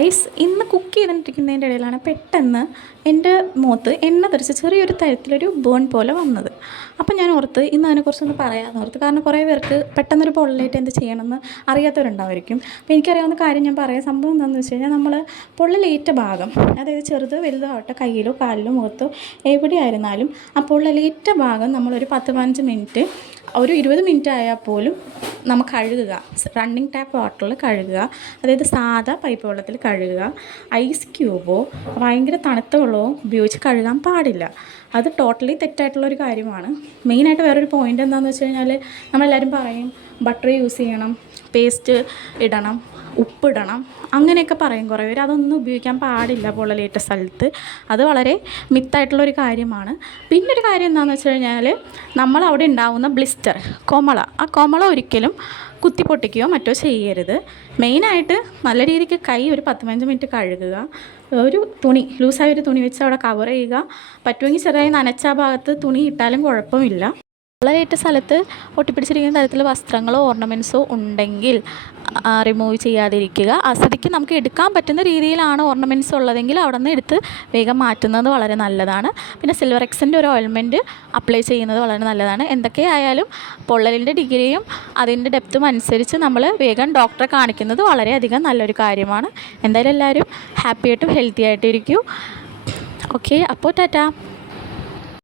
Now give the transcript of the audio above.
Guys ഇന്ന് cook ചെയ്തിട്ടിരിക്കുന്നതിൻ്റെ ഇടയിലാണ് പെട്ടെന്ന് എൻ്റെ മുഖത്ത് എണ്ണ തെറിച്ച് ചെറിയൊരു തരത്തിലൊരു ബേൺ പോലെ വന്നത്. അപ്പം ഞാൻ ഓർത്ത് ഇന്ന് അതിനെക്കുറിച്ചൊന്ന് പറയാമെന്ന് ഓർത്ത്. കാരണം കുറേ പേർക്ക് പെട്ടെന്നൊരു പൊള്ളലേറ്റ് എന്ത് ചെയ്യണമെന്ന് അറിയാത്തവരുണ്ടാവുമായിരിക്കും. അപ്പോൾ എനിക്കറിയാവുന്ന കാര്യം ഞാൻ പറയാം. സംഭവം എന്താണെന്ന് വെച്ച് കഴിഞ്ഞാൽ നമ്മൾ പൊള്ളലേറ്റ ഭാഗം, അതായത് ചെറുത് വലുതാവട്ടെ, കയ്യിലോ കാലിലോ മുഖത്തോ എവിടെയായിരുന്നാലും ആ പൊള്ളലേറ്റ ഭാഗം നമ്മളൊരു 10-15 മിനിറ്റ്, ഒരു 20 മിനിറ്റ് ആയാൽ പോലും നമ്മൾ കഴുകുക. റണ്ണിങ് ടാപ്പ് വാട്ടറിൽ കഴുകുക, അതായത് സാധാ പൈപ്പ് വെള്ളത്തിൽ കഴുകുക. ഐസ് ക്യൂബോ ഭയങ്കര തണുത്ത വെള്ളമോ ഉപയോഗിച്ച് കഴുകാൻ പാടില്ല. അത് ടോട്ടലി തെറ്റായിട്ടുള്ളൊരു കാര്യമാണ്. മെയിനായിട്ട് വേറൊരു പോയിൻ്റ് എന്താണെന്ന് വെച്ച് കഴിഞ്ഞാൽ, നമ്മളെല്ലാവരും പറയും ബട്ടർ യൂസ് ചെയ്യണം, പേസ്റ്റ് ഇടണം, ഉപ്പിടണം, അങ്ങനെയൊക്കെ പറയും കുറേ പേര്. അതൊന്നും ഉപയോഗിക്കാൻ പാടില്ല പൊള്ളലേറ്റ സ്ഥലത്ത്. അത് വളരെ മിത്തായിട്ടുള്ളൊരു കാര്യമാണ്. പിന്നൊരു കാര്യം എന്താണെന്ന് വെച്ച് കഴിഞ്ഞാൽ, നമ്മളവിടെ ഉണ്ടാവുന്ന ബ്ലിസ്റ്റർ, കൊമള, ആ കൊമള ഒരിക്കലും കുത്തി പൊട്ടിക്കുകയോ മറ്റോ ചെയ്യരുത്. മെയിനായിട്ട് നല്ല രീതിക്ക് കൈ ഒരു 10-15 മിനിറ്റ് കഴുകുക. ഒരു തുണി, ലൂസായൊരു തുണി വെച്ച് അവിടെ കവർ ചെയ്യുക. പറ്റുമെങ്കിൽ ചെറുതായി നനച്ച ഭാഗത്ത് തുണി ഇട്ടാലും കുഴപ്പമില്ല. പൊള്ളലേറ്റ സ്ഥലത്ത് ഒട്ടിപ്പിടിച്ചിരിക്കുന്ന തരത്തിൽ വസ്ത്രങ്ങളോ ഓർണമെൻറ്റ്സോ ഉണ്ടെങ്കിൽ റിമൂവ് ചെയ്യാതിരിക്കുക. ആ സ്ഥിതിക്ക് നമുക്ക് എടുക്കാൻ പറ്റുന്ന രീതിയിലാണ് ഓർണമെൻറ്റ്സ് ഉള്ളതെങ്കിൽ അവിടെ നിന്ന് എടുത്ത് വേഗം മാറ്റുന്നത് വളരെ നല്ലതാണ്. പിന്നെ സിൽവർ എക്സിൻ്റെ ഒരു ഓയിൽമെൻറ്റ് അപ്ലൈ ചെയ്യുന്നത് വളരെ നല്ലതാണ്. എന്തൊക്കെയായാലും പൊള്ളലിൻ്റെ ഡിഗ്രിയും അതിൻ്റെ ഡെപ്തും അനുസരിച്ച് നമ്മൾ വേഗം ഡോക്ടറെ കാണിക്കുന്നത് വളരെയധികം നല്ലൊരു കാര്യമാണ്. എന്തായാലും എല്ലാവരും ഹാപ്പി ആയിട്ടും ഹെൽത്തി ആയിട്ടിരിക്കൂ. ഓക്കെ, അപ്പോൾ ടാറ്റാ.